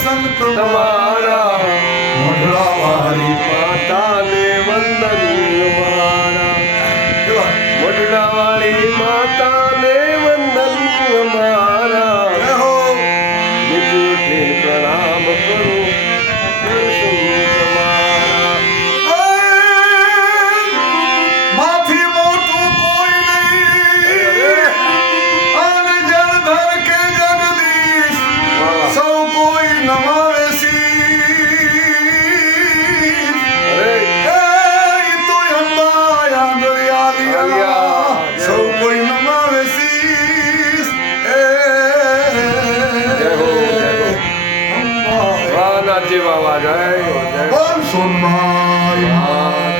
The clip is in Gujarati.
સંત તમારા મોઢડા વાળી માતાને વંદન મારા કેવા મોઢડા વાળી માતાને વંદન મારા જય હો નિજુઠે પ્રણામ કરું દર્શન તમારા માથી મોટું કોઈ નહીં અને જળધર કે જગદીશ સૌ કોઈ નમાવે શીશ. અરે એ તો અંબા આંગળિયા સૌ કોઈ નમાવે શીશ. એ જય હો, જય હો. અંબા વાહ નાથજી બાબા જય હો, જય હો. બોલ સોનમાઈ માત